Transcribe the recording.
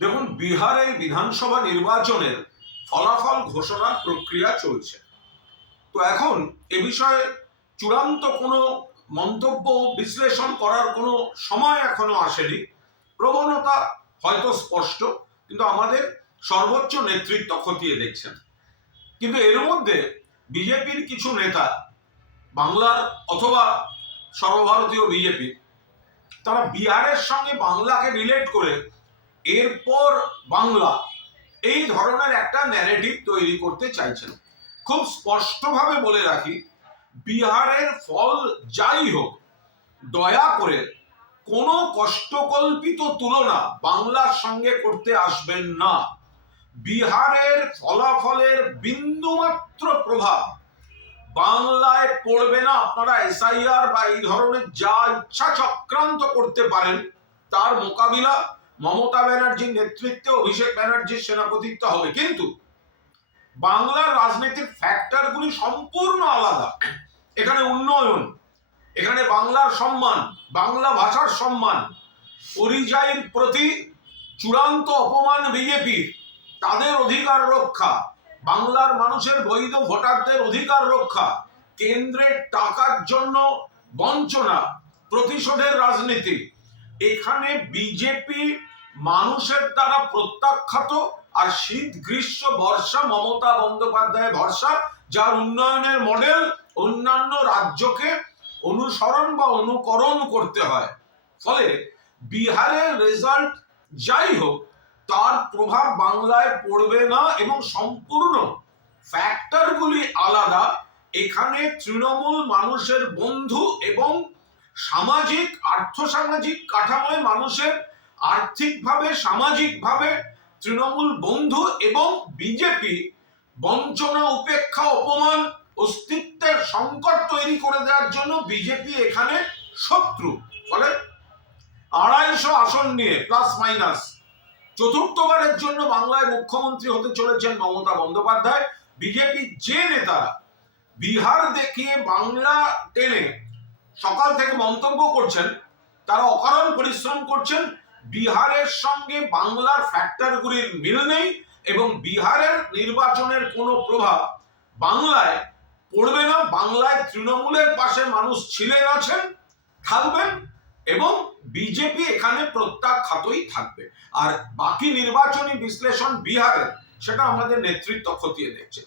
দেখুন, বিহারের বিধানসভা নির্বাচনের ফলাফল ঘোষণার প্রক্রিয়া চলছে। তো এখন এ বিষয়ে চূড়ান্ত কোনো মন্তব্য বিশ্লেষণ করার কোনো সময় এখনো আসেনি। প্রবণতা হয়তো স্পষ্ট, কিন্তু আমাদের সর্বোচ্চ নেতৃত্ব খতিয়ে দেখছেন। কিন্তু এর মধ্যে বিজেপির কিছু নেতা, বাংলার অথবা সর্বভারতীয় বিজেপি, তারা বিহারের সঙ্গে বাংলাকে রিলেট করে এরপর বাংলা এই ধরনের একটা ন্যারেটিভ তৈরি করতে চাইছেন। খুব স্পষ্টভাবে বলে রাখি, বিহারের ফল যাই হোক, দয়া করে কোনো কষ্টকল্পিত তুলনা বাংলার সঙ্গে করতে আসবেন না। বিহারের ফলাফলের বিন্দুমাত্র প্রভাব বাংলায় পড়বে না। আপনারা এসআইআর বা এই ধরনের যা ইচ্ছা চক্রান্ত করতে পারেন, তার মোকাবিলা মমতা ব্যানার্জির নেতৃত্বে অভিষেক ব্যানার্জির সেনাপতিত্ব হবে। কিন্তু বাংলার রাজনীতির ফ্যাক্টরগুলি সম্পূর্ণ আলাদা। এখানে উন্নয়ন, এখানে বাংলার সম্মান, বাংলা ভাষার সম্মান, পরিযায়ীর প্রতি চূড়ান্ত অপমান বিজেপির, তাদের অধিকার রক্ষা, বাংলার মানুষের বৈধ ভোটারদের অধিকার রক্ষা, কেন্দ্রের টাকার জন্য বঞ্চনা, প্রতিশোধের রাজনীতি। এখানে বিজেপি মানুষের দ্বারা প্রত্যাখ্যাত, আর শীত গ্রীষ্ম বর্ষা মমতা বন্দ্যোপাধ্যায় ভরসা, যার উন্নয়নের মডেল অন্যান্য রাজ্যকে অনুসরণ বা অনুকরণ করতে হয়। ফলে বিহারের রেজাল্ট যাই হোক, তার প্রভাব বাংলায় পড়বে না এবং সম্পূর্ণ ফ্যাক্টরগুলি আলাদা। এখানে তৃণমূল মানুষের বন্ধু এবং সামাজিক আর্থসামাজিক কাঠামোয় মানুষের আর্থিকভাবে সামাজিকভাবে তৃণমূল বন্ধু, এবং বিজেপি বঞ্চনা, উপেক্ষা, অপমান, অস্তিত্বের সংকট তৈরি করে দেওয়ার জন্য বিজেপি এখানে শত্রু। ফলে 250 আসন নিয়ে প্লাস মাইনাস চতুর্থবারের জন্য বাংলায় মুখ্যমন্ত্রী হতে চলেছেন মমতা বন্দ্যোপাধ্যায়। বিজেপি যে নেতারা বিহার দেখিয়ে বাংলা টেনে সকাল থেকে মন্তব্য করছেন, তারা অকারণ পরিশ্রম করছেন। বিহারের সঙ্গে বাংলার ফ্যাক্টরগুলির মিল নেই এবং বিহারের নির্বাচনের কোনো প্রভাব বাংলায় পড়বে না। বাংলায় তৃণমূলের পাশে মানুষ ছিলেন, আছেন, থাকবেন এবং বিজেপি এখানে প্রত্যাখ্যাতই থাকবে। আর বাকি নির্বাচনী বিশ্লেষণ বিহারের, সেটা আমাদের নেতৃত্ব খতিয়ে দেখছে।